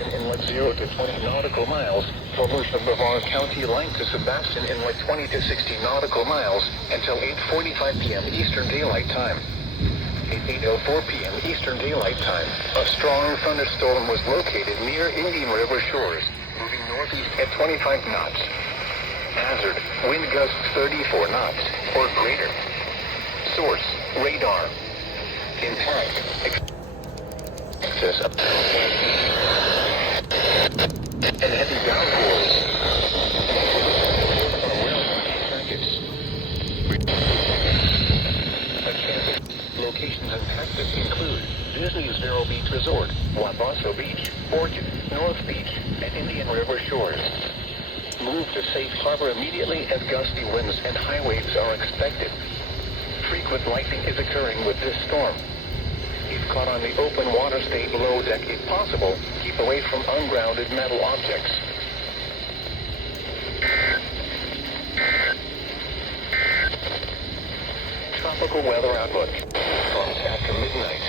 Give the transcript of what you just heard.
Sebastian Inlet 0 to 20 nautical miles, Port of Brevard County line to Sebastian Inlet 20 to 60 nautical miles until 8:45 p.m. Eastern Daylight Time. At 8:04 p.m. Eastern Daylight Time, a strong thunderstorm was located near Indian River shores, moving northeast at 25 knots. Hazard, wind gusts 34 knots or greater. Source, radar. Impact, excess of and heavy downpours. Locations impacted include Disney's Vero Beach Resort, Wabasso Beach, Orchid, North Beach, and Indian River shores. Move to safe harbor immediately as gusty winds and high waves are expected. Frequent lightning is occurring with this storm. If caught on the open water, stay below deck if possible. Keep away from ungrounded metal objects. Tropical weather outlook. From after midnight.